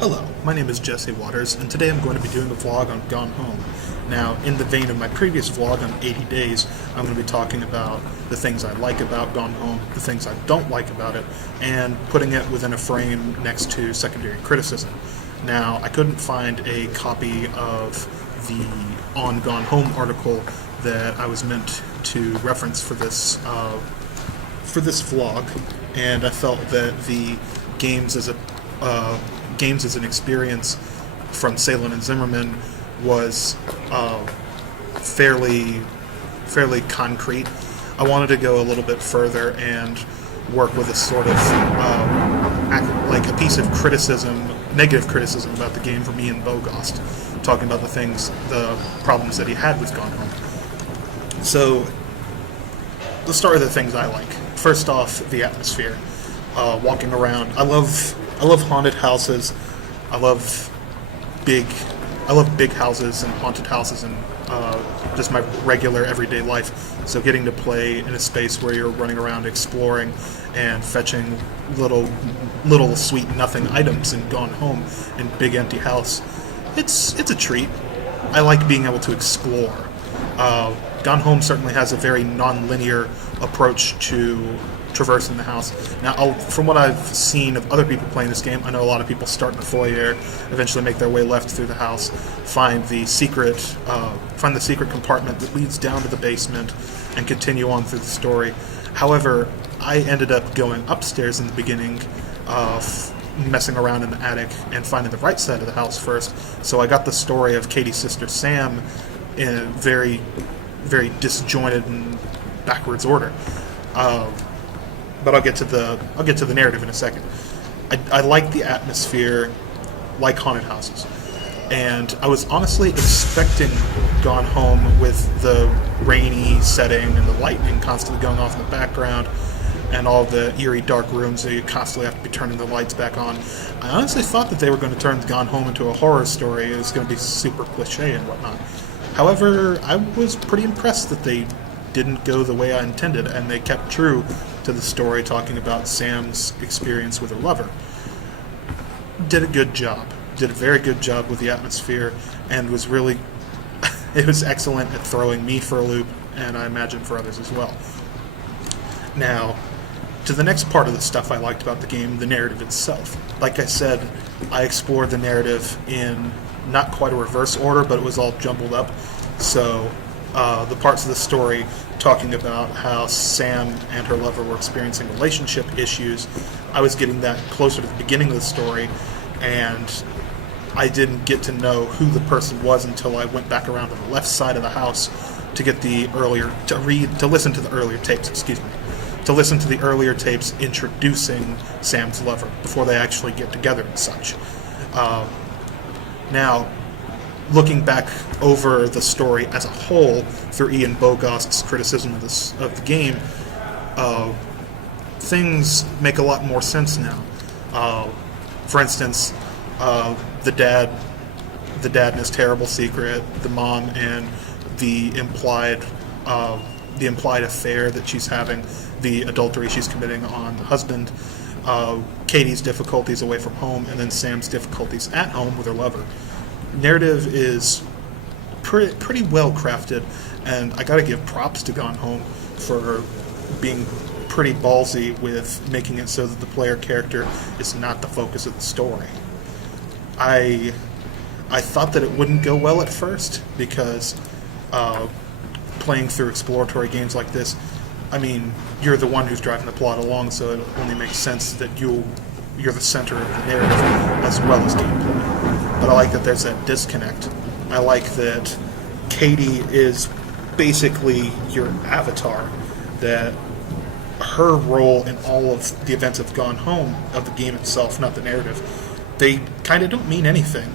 Hello, my name is Jesse Waters, and today I'm going to be doing a vlog on Gone Home. Now, in the vein of my previous vlog on 80 Days, I'm going to be talking about the things I like about Gone Home, the things I don't like about it, and putting it within a frame next to secondary criticism. Now, I couldn't find a copy of the On Gone Home article that I was meant to reference for this vlog, and I felt that the games as an experience from Salen and Zimmerman was fairly concrete. I wanted to go a little bit further and work with a sort of like a piece of criticism, negative criticism about the game from Ian Bogost, talking about the problems that he had with Gone Home. So let's start with the things I like. First off, the atmosphere. Walking around, I love haunted houses. I love big houses and haunted houses and just my regular everyday life. So getting to play in a space where you're running around exploring and fetching little sweet nothing items in Gone Home in big empty house, it's a treat. I like being able to explore. Gone Home certainly has a very non-linear approach to traversing the house. Now, from what I've seen of other people playing this game, I know a lot of people start in the foyer, eventually make their way left through the house, find the secret compartment that leads down to the basement, and continue on through the story. However, I ended up going upstairs in the beginning, messing around in the attic and finding the right side of the house first. So I got the story of Katie's sister Sam in a very, very disjointed and backwards order. But I'll get to the narrative in a second. I like the atmosphere, like haunted houses, and I was honestly expecting Gone Home with the rainy setting and the lightning constantly going off in the background, and all the eerie dark rooms that you constantly have to be turning the lights back on. I honestly thought that they were going to turn Gone Home into a horror story. It was going to be super cliche and whatnot. However, I was pretty impressed that they didn't go the way I intended, and they kept true to the story, talking about Sam's experience with her lover. Did a good job. Did a very good job with the atmosphere, and was really it was excellent at throwing me for a loop, and I imagine for others as well. Now, to the next part of the stuff I liked about the game, the narrative itself. Like I said, I explored the narrative in not quite a reverse order, but it was all jumbled up. So the parts of the story talking about how Sam and her lover were experiencing relationship issues, I was getting that closer to the beginning of the story, and I didn't get to know who the person was until I went back around to the left side of the house to get to listen to the earlier tapes, to listen to the earlier tapes introducing Sam's lover before they actually get together and such. Now, looking back over the story as a whole through Ian Bogost's criticism of the game, things make a lot more sense now. For instance, the dad and his terrible secret, the mom and the implied affair that she's having, the adultery she's committing on the husband, Katie's difficulties away from home, and then Sam's difficulties at home with her lover. Narrative is pretty well crafted, and I gotta give props to Gone Home for being pretty ballsy with making it so that the player character is not the focus of the story. I thought that it wouldn't go well at first, because playing through exploratory games like this, I mean, you're the one who's driving the plot along, so it only makes sense that you're the center of the narrative as well as gameplay. But I like that there's that disconnect. I like that Katie is basically your avatar, that her role in all of the events of Gone Home, of the game itself, not the narrative, they kind of don't mean anything.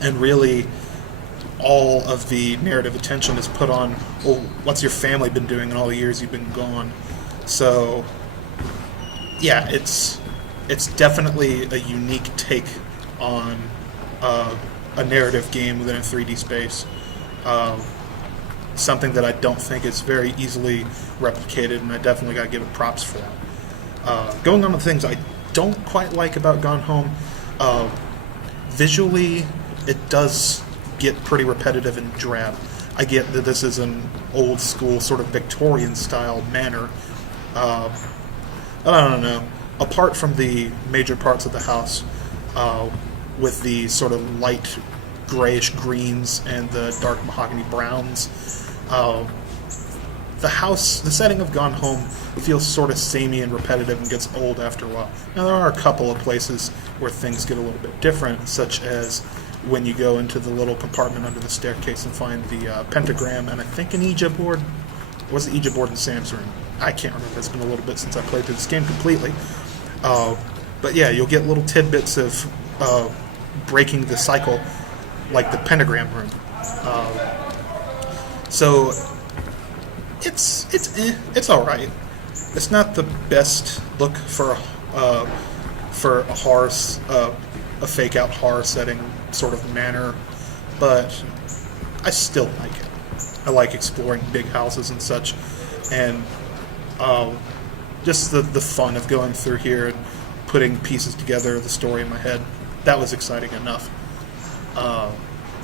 And really, all of the narrative attention is put on, well, what's your family been doing in all the years you've been gone? So, yeah, it's definitely a unique take on a narrative game within a 3D space. Something that I don't think is very easily replicated, and I definitely got to give it props for that. Going on to things I don't quite like about Gone Home, Visually, it does get pretty repetitive and drab. I get that this is an old school sort of Victorian style manor. I don't know. Apart from the major parts of the house, with the sort of light grayish greens and the dark mahogany browns, the setting of Gone Home feels sort of samey and repetitive and gets old after a while. Now, there are a couple of places where things get a little bit different, such as when you go into the little compartment under the staircase and find the pentagram and I think an Ouija board. Was the Ouija board in Sam's room? I can't remember. It's been a little bit since I played through this game completely. But yeah, you'll get little tidbits of breaking the cycle, like the pentagram room. So it's all right. It's not the best look for a horror, a fake out horror setting sort of manner, but I still like it. I like exploring big houses and such, and just the fun of going through here and putting pieces together of the story in my head. That was exciting enough.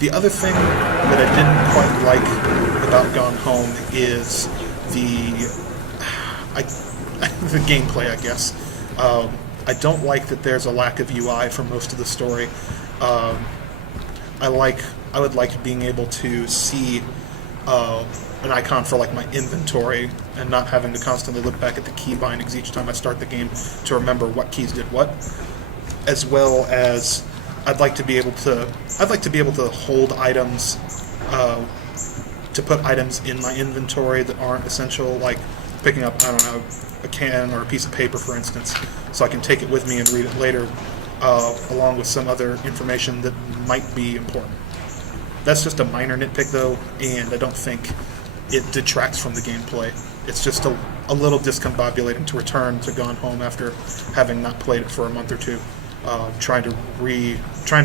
The other thing that I didn't quite like about Gone Home is the gameplay, I guess. I don't like that there's a lack of UI for most of the story. I would like being able to see an icon for like my inventory and not having to constantly look back at the key bindings each time I start the game to remember what keys did what. As well as I'd like to be able to hold items, to put items in my inventory that aren't essential, like picking up, I don't know, a can or a piece of paper, for instance, so I can take it with me and read it later, along with some other information that might be important. That's just a minor nitpick, though, and I don't think it detracts from the gameplay. It's just a little discombobulating to return to Gone Home after having not played it for a month or two, trying to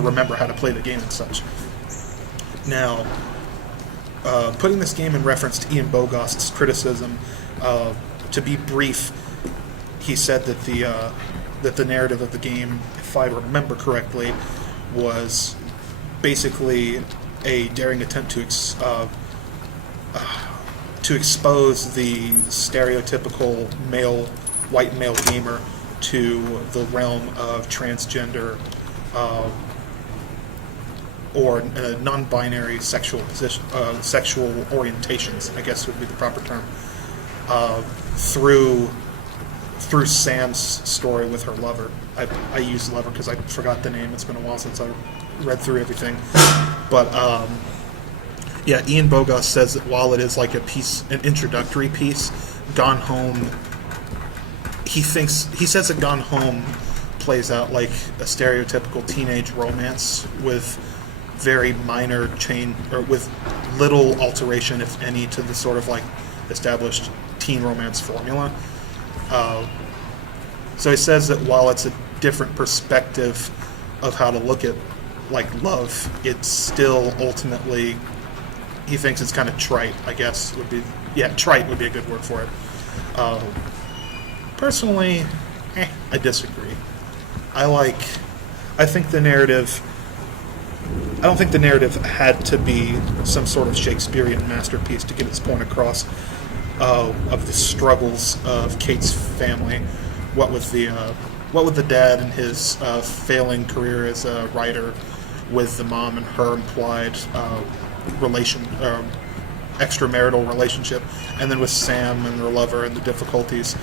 remember how to play the game and such. Now, putting this game in reference to Ian Bogost's criticism, to be brief, he said that the narrative of the game, if I remember correctly, was basically a daring attempt to expose the stereotypical white male gamer to the realm of transgender or non-binary sexual orientations, I guess would be the proper term, through Sam's story with her lover. I use lover because I forgot the name. It's been a while since I read through everything. But yeah, Ian Bogost says that while it is like an introductory piece, Gone Home, he says that Gone Home plays out like a stereotypical teenage romance with very minor with little alteration, if any, to the sort of like established teen romance formula. So he says that while it's a different perspective of how to look at like love, it's still ultimately, he thinks it's kind of trite, I guess trite would be a good word for it. Personally, I disagree. I don't think the narrative had to be some sort of Shakespearean masterpiece to get its point across, of the struggles of Kate's family. What with the dad and his failing career as a writer, with the mom and her implied extramarital relationship, and then with Sam and their lover and the difficulties,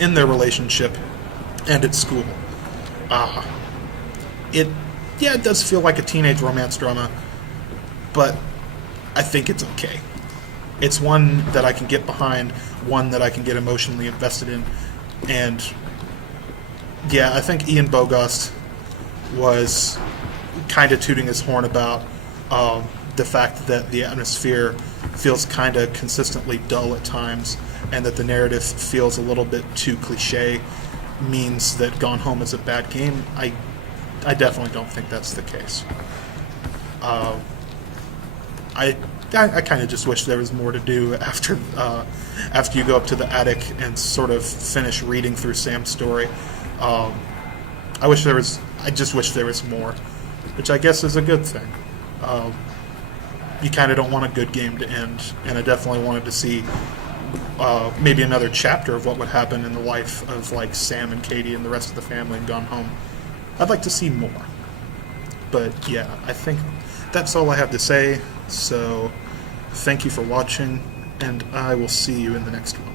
in their relationship and at school. It does feel like a teenage romance drama, but I think it's okay. It's one that I can get behind, one that I can get emotionally invested in, and yeah, I think Ian Bogost was kind of tooting his horn about the fact that the atmosphere feels kind of consistently dull at times, and that the narrative feels a little bit too cliche, means that Gone Home is a bad game. I definitely don't think that's the case. I kind of just wish there was more to do after you go up to the attic and sort of finish reading through Sam's story. I just wish there was more, which I guess is a good thing. You kind of don't want a good game to end, and I definitely wanted to see maybe another chapter of what would happen in the life of like Sam and Katie and the rest of the family in Gone Home. I'd like to see more. But yeah, I think that's all I have to say. So thank you for watching, and I will see you in the next one.